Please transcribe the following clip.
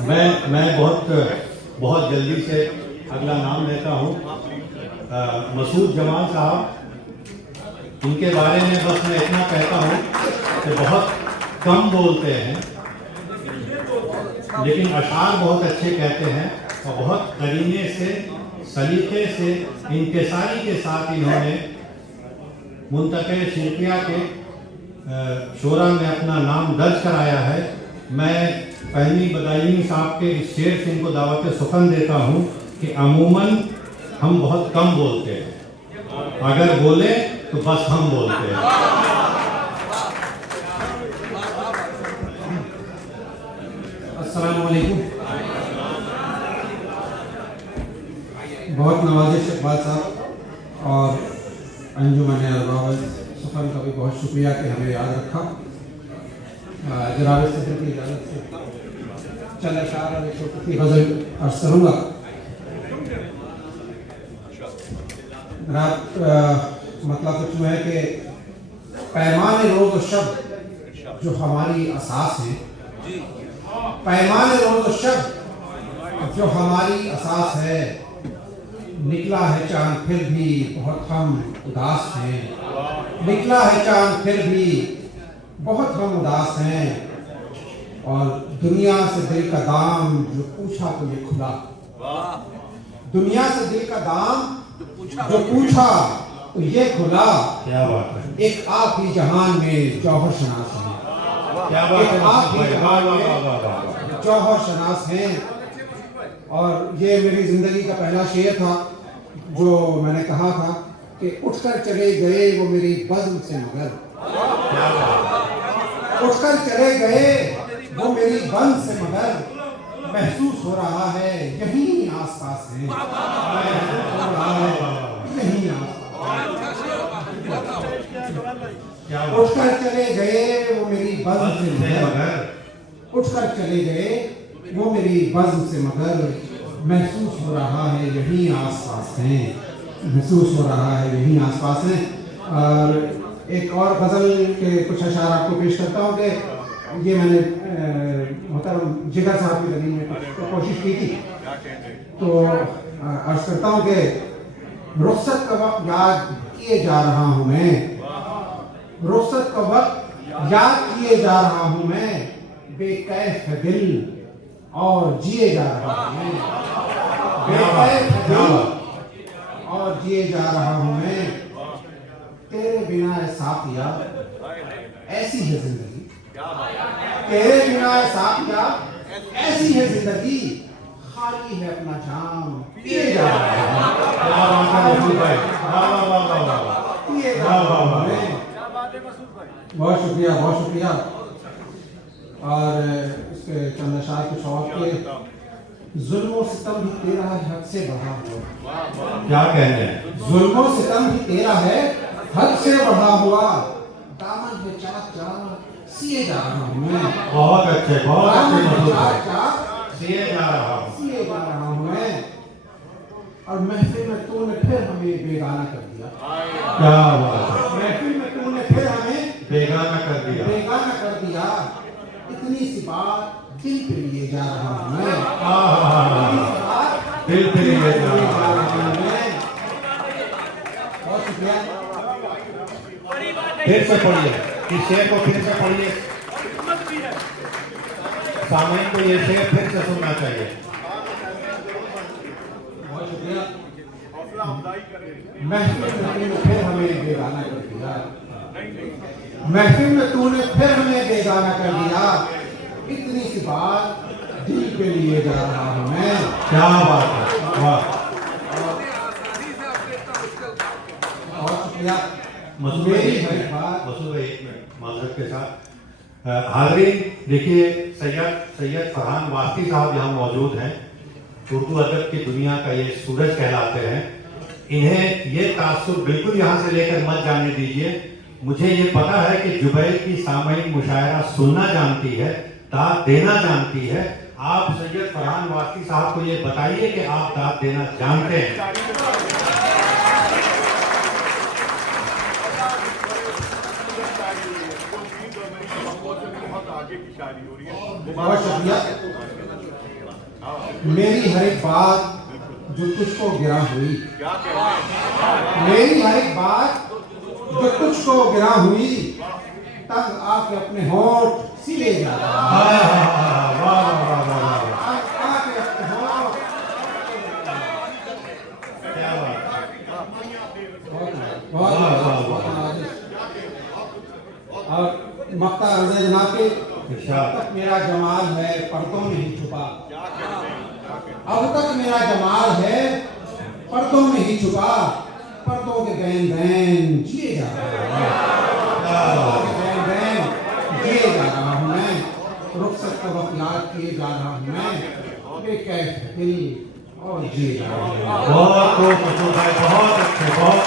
मैं बहुत जल्दी से अगला नाम लेता हूँ। मसूद जमाल साहब, इनके बारे में बस मैं इतना कहता हूँ कि बहुत कम बोलते हैं, लेकिन अशार बहुत अच्छे कहते हैं और बहुत करीने से, सलीके से, इंकिसारी के साथ इन्होंने मुंतक़े शिरकिया के शोरा में अपना नाम दर्ज कराया है। मैं फहमी बदायूनी साहब के इस शेर से इनको दावत सुखन देता हूँ कि अमूमन हम बहुत कम बोलते हैं, अगर बोले तो बस हम बोलते हैं। अस्सलाम वालेकुम। बहुत नवाजिश इकबाल साहब और अंजुमन अरबाब सुखन का भी बहुत शुक्रिया कि हमें याद रखा। जनाब सदर की इजाज़त से चंद अशार और एक छोटी सी गज़ल अर्ज़ करूँगा। मतलब कुछ है कि पैमाने रोज़ और शब जो हमारी असास हैं, पैमाने रोज़ और शब जो हमारी असास है, निकला है चांद फिर भी बहुत हम उदास हैं, निकला है चांद फिर भी बहुत हम उदास हैं, और दुनिया से दिल का दाम जो पूछा तो ये खुला, दुनिया से दिल का दाम जो पूछा तो ये खुला। क्या बात है, एक आप ही जहान में जौहर शनास है, क्या बात है, आप ही जहान में जौहर शनास हैं। और ये मेरी जिंदगी का पहला शेर था जो मैंने कहा था कि उठकर चले गए वो मेरी बज़्म से मगर, उठकर चले गए वो मेरी बज़्म से मगर, महसूस हो रहा है यहीं आसपास है, महसूस हो रहा है यहीं आसपास। उठकर चले गए वो मेरी बज़्म से मगर, उठकर चले गए वो मेरी बज़्म से मगर, महसूस हो रहा है यहीं आसपास है, महसूस हो रहा है यहीं आसपास है। और एक और गज़ल के कुछ अशार आपको पेश करता हूँ कि ये मैंने मोहतरम जिगर साहब की ज़मीन में तो कोशिश की थी, तो अर्ज़ करता हूँ कि रुख़सत का वक्त याद किए जा रहा हूँ मैं, रुख़सत का वक्त याद किए जा रहा हूँ मैं, बेकैफ है दिल और जिए जा रहा हूँ मैं, बेकैफ है दिल और जिए जा रहा हूँ मैं, तेरे बिना है साथिया ऐसी है जिंदगी, तेरे बिना है साथिया ऐसी है जिंदगी, खाली है अपना जाम पिए जा रहा है, पिए जा रहा है। बहुत शुक्रिया, बहुत शुक्रिया। और इसके चंद अशार के शौक के जुल्म और सितम भी तेरा है हद से बढ़ा हुआ, क्या कहने हैं, जुल्म और सितम भी तेरा है हद से बढ़ा हुआ, दामन पे चाक चाक सिए जा रहा हूँ मैं, बहुत अच्छे, बहुत अच्छे, दामन पे मसूद चाक भाई, चाक सिए जा रहा हूँ, सिए जा रहा हूँ मैं। और महफिल में तूने फिर हमें बेगाना कर दिया, क्या बात है, महफिल में तूने फिर हमें बेगाना कर दिया, बेगाना कर दिया, इतनी सी बात दिल पे लिए जा रहा हूँ मैं, दिल पे लिए जा लिए रहा जा हूँ। रहा हूँ मैं। बहुत शुक्रिया। फिर से पढ़िए, इस शेर को फिर से पढ़िए, सामने को ये शेर फिर से सुनना चाहिए। बहुत शुक्रिया। महफिल में तूने फिर हमें बेगाना कर दिया, महफिल में तूने फिर हमें बेगाना कर दिया, इतनी सी बात दिल पे लिए जा रहा हूँ मैं। क्या बात है, वाह। बहुत शुक्रिया। मसूद मेरी भाई, हर बात मसूद भाई, एक मिनट माजरत के साथ हाज़रीन, देखिए सैयद फरहान वास्ती साहब यहाँ मौजूद हैं, उर्दू अदब की दुनिया का ये सूरज कहलाते हैं। इन्हें ये तासुर बिल्कुल यहाँ से लेकर मत जाने दीजिए। मुझे ये पता है कि जुबैर की सामईन मुशायरा सुनना जानती है, दाद देना जानती है। आप सैयद फरहान वास्ती साहब को ये बताइए कि आप दाद देना जानते हैं। बहुत शुक्रिया। मेरी हर एक बात जो तुझको गिरा हुई, मेरी हर एक बात जो तुझको गिरा हुई, तब आके अपने होठ सिले जा रहा है। वाह वाह वाह वाह वाह, आके अपने होठ, क्या बात, बहुत वाह, वाह, और मक्ता रज़ा जनाब के इरशाद। अब तक मेरा जमाल है पर्दों में ही छुपा, अब तक मेरा जमाल है पर्दों में ही छुपा, पर्दों के बैन बैन जिए जा रहा हूँ, बैन बैन जिए जा रहा हूँ मैं, रुखसत का वक्त याद किए जा रहा हूँ मैं, बेकैफ दिल और जिए जा रहा हूँ। बहुत खूब, बहुत अच्छे, बहुत